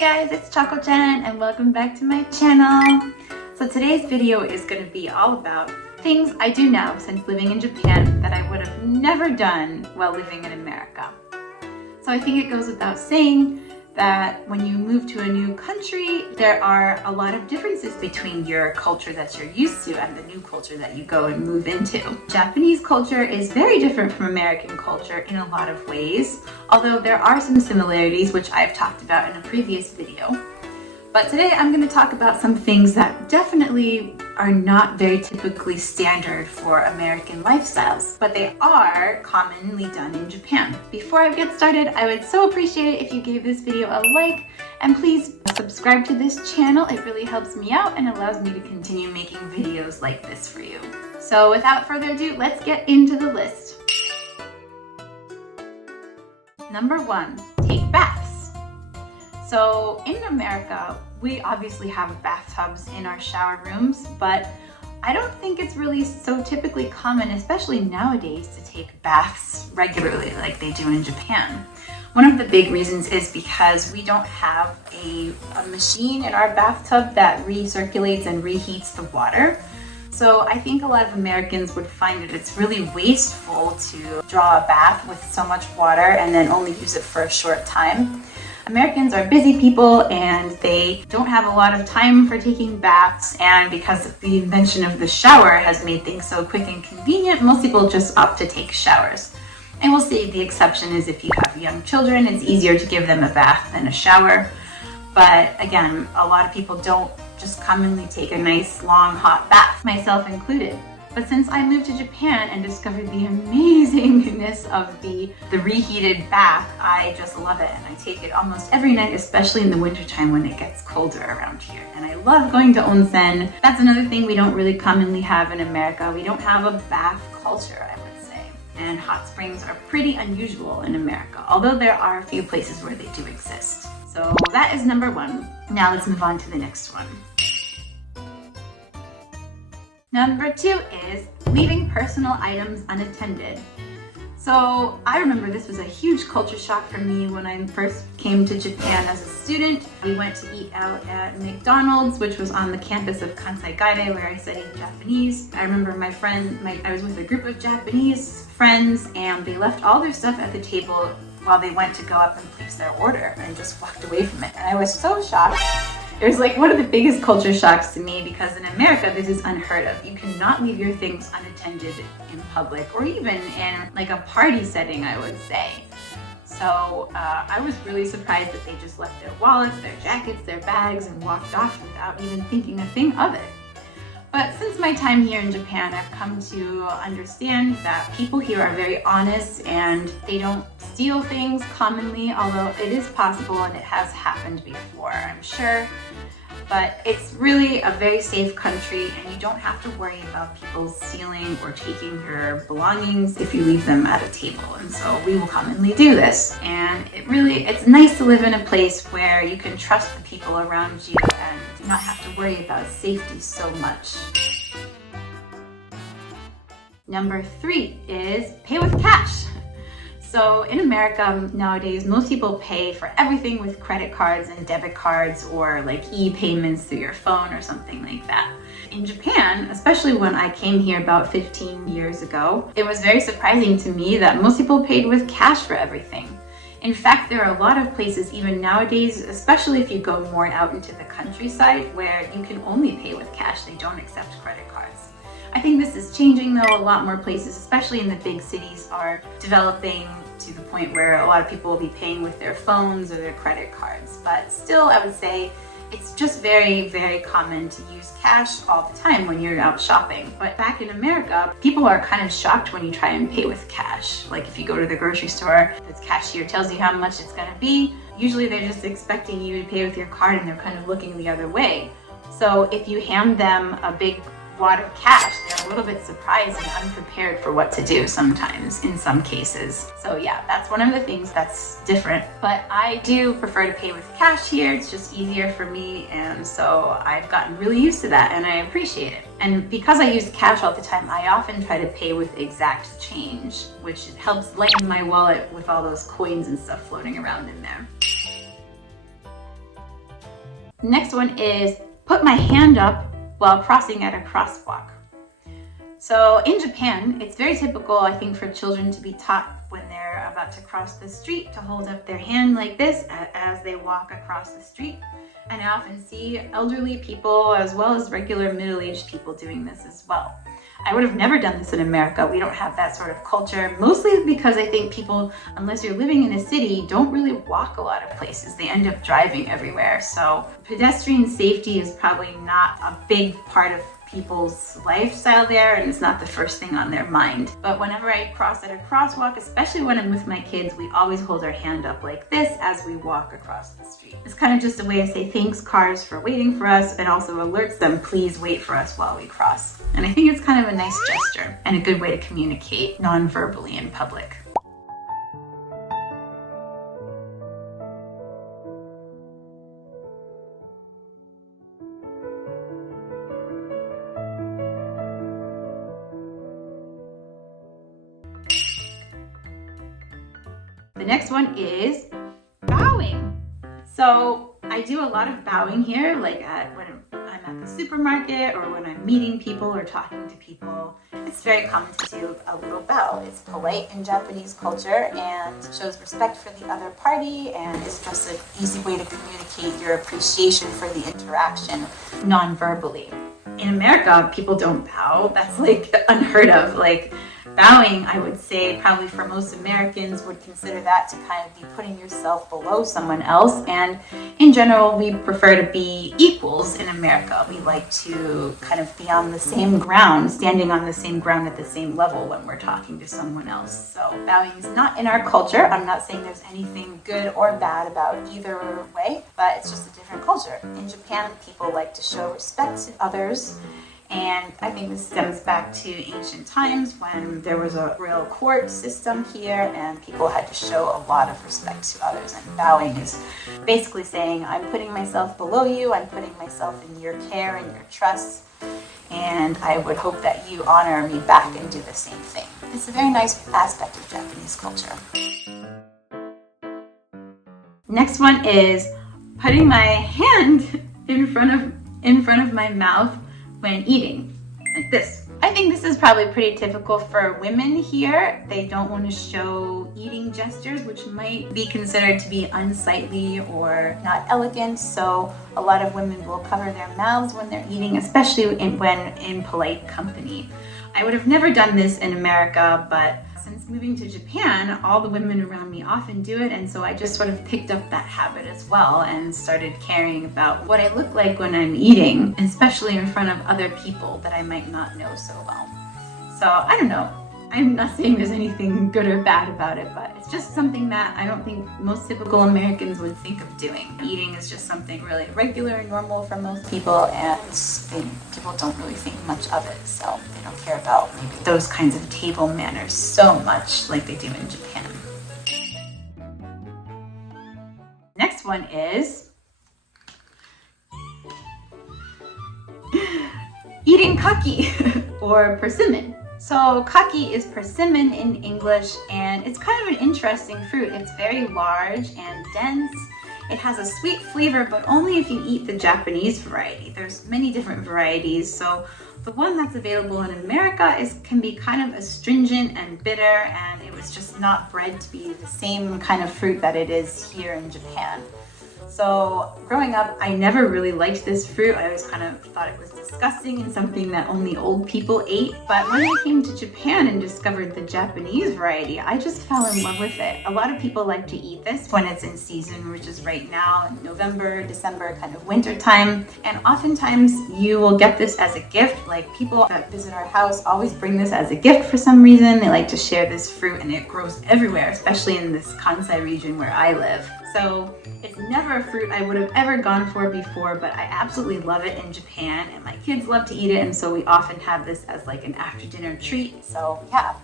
guys, it's Chaco-chan and welcome back to my channel. So today's video is going to be all about things I do now since living in Japan that I would have never done while living in America. So I think it goes without saying that when you move to a new country, there are a lot of differences between your culture that you're used to and the new culture that you go and move into. Japanese culture is very different from American culture in a lot of ways, although there are some similarities which I've talked about in a previous video. But today I'm going to talk about some things that definitely are not very typically standard for American lifestyles, but they are commonly done in Japan. Before I get started, I would so appreciate it if you gave this video a like, and please subscribe to this channel. It really helps me out and allows me to continue making videos like this for you. So without further ado, let's get into the list. Number 1, take baths. So in America, we obviously have bathtubs in our shower rooms, but I don't think it's really so typically common, especially nowadays, to take baths regularly like they do in Japan. One of the big reasons is because we don't have a machine in our bathtub that recirculates and reheats the water. So I think a lot of Americans would find that it's really wasteful to draw a bath with so much water and then only use it for a short time. Americans are busy people and they don't have a lot of time for taking baths, and because the invention of the shower has made things so quick and convenient, most people just opt to take showers. And we'll see the exception is if you have young children, it's easier to give them a bath than a shower. But again, a lot of people don't just commonly take a nice long hot bath, myself included. But since I moved to Japan and discovered the amazingness of the reheated bath, I just love it, and I take it almost every night, especially in the wintertime when it gets colder around here. And I love going to onsen. That's another thing we don't really commonly have in America. We don't have a bath culture, I would say. And hot springs are pretty unusual in America, although there are a few places where they do exist. So that is number 1. Now let's move on to the next one. Number 2 is leaving personal items unattended. So I remember this was a huge culture shock for me when I first came to Japan as a student. We went to eat out at McDonald's, which was on the campus of Kansai Gaide, where I studied Japanese. I remember I was with a group of Japanese friends, and they left all their stuff at the table while they went to go up and place their order and just walked away from it. And I was so shocked. It was like one of the biggest culture shocks to me because in America, this is unheard of. You cannot leave your things unattended in public or even in like a party setting, I would say. So I was really surprised that they just left their wallets, their jackets, their bags, and walked off without even thinking a thing of it. But since my time here in Japan, I've come to understand that people here are very honest and they don't steal things commonly, although it is possible and it has happened before, I'm sure. But it's really a very safe country and you don't have to worry about people stealing or taking your belongings if you leave them at a table. And so we will commonly do this. And it's nice to live in a place where you can trust the people around you and do not have to worry about safety so much. Number 3 is pay with cash. So in America nowadays, most people pay for everything with credit cards and debit cards or like e-payments through your phone or something like that. In Japan, especially when I came here about 15 years ago, it was very surprising to me that most people paid with cash for everything. In fact, there are a lot of places even nowadays, especially if you go more out into the countryside, where you can only pay with cash. They don't accept credit cards. I think this is changing though. A lot more places, especially in the big cities, are developing to the point where a lot of people will be paying with their phones or their credit cards. But still, I would say it's just very, very common to use cash all the time when you're out shopping. But back in America, people are kind of shocked when you try and pay with cash. Like if you go to the grocery store, the cashier tells you how much it's gonna be. Usually they're just expecting you to pay with your card and they're kind of looking the other way. So if you hand them a big wad of cash, they're a little bit surprised and unprepared for what to do sometimes in some cases. So yeah, that's one of the things that's different. But I do prefer to pay with cash here. It's just easier for me, and so I've gotten really used to that and I appreciate it. And because I use cash all the time, I often try to pay with exact change, which helps lighten my wallet with all those coins and stuff floating around in there. The next one is put my hand up while crossing at a crosswalk. So in Japan, it's very typical, I think, for children to be taught when they're about to cross the street to hold up their hand like this as they walk across the street. And I often see elderly people as well as regular middle-aged people doing this as well. I would have never done this in America. We don't have that sort of culture, mostly because I think people, unless you're living in a city, don't really walk a lot of places. They end up driving everywhere. So pedestrian safety is probably not a big part of people's lifestyle there, and it's not the first thing on their mind. But whenever I cross at a crosswalk, especially when I'm with my kids, we always hold our hand up like this as we walk across the street. It's kind of just a way to say thanks cars for waiting for us, and also alerts them, please wait for us while we cross. And I think it's kind of a nice gesture and a good way to communicate non-verbally in public. The next one is bowing. So I do a lot of bowing here, like when I'm at the supermarket or when I'm meeting people or talking to people. It's very common to do a little bow. It's polite in Japanese culture and shows respect for the other party, and it's just an easy way to communicate your appreciation for the interaction non-verbally. In America, people don't bow. That's like unheard of. Like bowing, I would say, probably for most Americans would consider that to kind of be putting yourself below someone else. And in general, we prefer to be equals in America. We like to kind of be on the same ground, standing on the same ground at the same level when we're talking to someone else. So bowing is not in our culture. I'm not saying there's anything good or bad about either way, but it's just a different culture. In Japan, people like to show respect to others. And I think this stems back to ancient times when there was a real court system here and people had to show a lot of respect to others. And bowing is basically saying, I'm putting myself below you, I'm putting myself in your care and your trust, and I would hope that you honor me back and do the same thing. It's a very nice aspect of Japanese culture. Next one is putting my hand in front of my mouth when eating, like this. I think this is probably pretty typical for women here. They don't want to show eating gestures, which might be considered to be unsightly or not elegant. So a lot of women will cover their mouths when they're eating, especially when in polite company. I would have never done this in America, but since moving to Japan, all the women around me often do it, and so I just sort of picked up that habit as well and started caring about what I look like when I'm eating, especially in front of other people that I might not know so well. So I don't know. I'm not saying there's anything good or bad about it, but it's just something that I don't think most typical Americans would think of doing. Eating is just something really regular and normal for most people, and people don't really think much of it, so they don't care about maybe those kinds of table manners so much like they do in Japan. Next one is eating kaki or persimmon. So kaki is persimmon in English, and it's kind of an interesting fruit. It's very large and dense. It has a sweet flavor, but only if you eat the Japanese variety. There's many different varieties, so the one that's available in America can be kind of astringent and bitter, and it was just not bred to be the same kind of fruit that it is here in Japan. So growing up, I never really liked this fruit. I always kind of thought it was disgusting and something that only old people ate. But when I came to Japan and discovered the Japanese variety, I just fell in love with it. A lot of people like to eat this when it's in season, which is right now in November, December, kind of winter time. And oftentimes you will get this as a gift. Like people that visit our house always bring this as a gift for some reason. They like to share this fruit, and it grows everywhere, especially in this Kansai region where I live. So it's never a fruit I would have ever gone for before, but I absolutely love it in Japan, and my kids love to eat it, and so we often have this as like an after dinner treat. So yeah,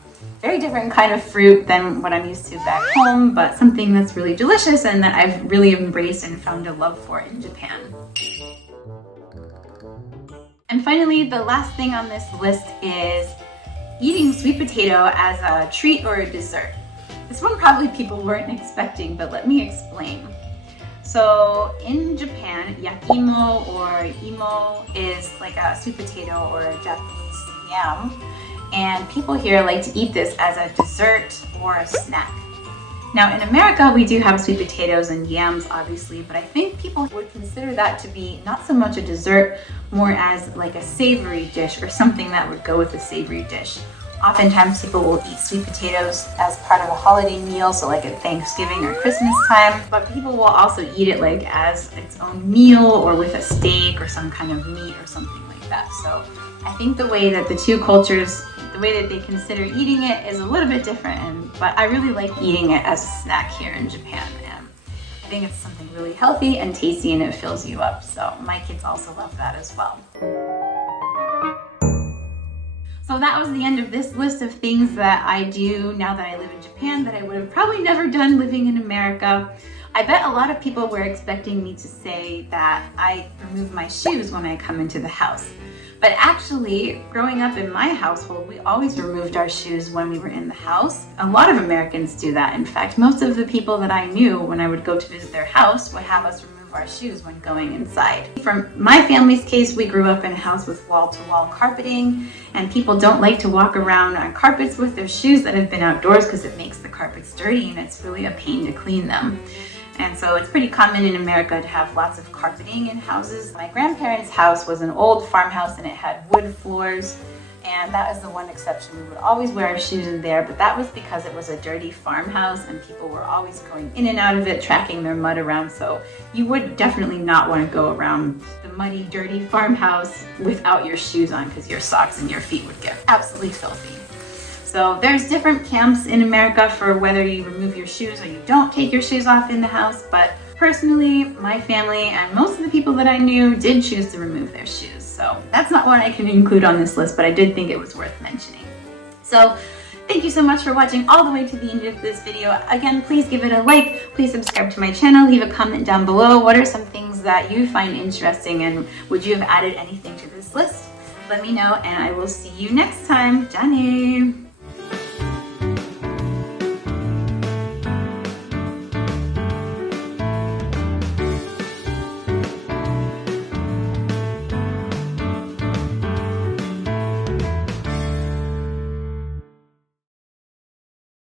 very different kind of fruit than what I'm used to back home, but something that's really delicious and that I've really embraced and found a love for in Japan. And finally, the last thing on this list is eating sweet potato as a treat or a dessert. This one probably people weren't expecting, but let me explain. So in Japan, yakimo or imo is like a sweet potato or a Japanese yam. And people here like to eat this as a dessert or a snack. Now in America, we do have sweet potatoes and yams, obviously, but I think people would consider that to be not so much a dessert, more as like a savory dish or something that would go with a savory dish. Oftentimes people will eat sweet potatoes as part of a holiday meal, so like at Thanksgiving or Christmas time, but people will also eat it like as its own meal or with a steak or some kind of meat or something like that. So I think the way that the two cultures, the way that they consider eating it is a little bit different, but I really like eating it as a snack here in Japan. And I think it's something really healthy and tasty and it fills you up. So my kids also love that as well. So that was the end of this list of things that I do now that I live in Japan that I would have probably never done living in America. I bet a lot of people were expecting me to say that I remove my shoes when I come into the house. But actually, growing up in my household, we always removed our shoes when we were in the house. A lot of Americans do that. In fact, most of the people that I knew when I would go to visit their house would have us remove our shoes when going inside. From my family's case, we grew up in a house with wall-to-wall carpeting, and people don't like to walk around on carpets with their shoes that have been outdoors because it makes the carpets dirty and it's really a pain to clean them. And so it's pretty common in America to have lots of carpeting in houses. My grandparents' house was an old farmhouse and it had wood floors, and that is the one exception. We would always wear our shoes in there, but that was because it was a dirty farmhouse and people were always going in and out of it, tracking their mud around. So you would definitely not want to go around the muddy, dirty farmhouse without your shoes on because your socks and your feet would get absolutely filthy. So there's different camps in America for whether you remove your shoes or you don't take your shoes off in the house, but personally, my family and most of the people that I knew did choose to remove their shoes. So that's not one I can include on this list, but I did think it was worth mentioning. So thank you so much for watching all the way to the end of this video. Again, please give it a like, please subscribe to my channel, leave a comment down below. What are some things that you find interesting and would you have added anything to this list? Let me know and I will see you next time. Ja ne!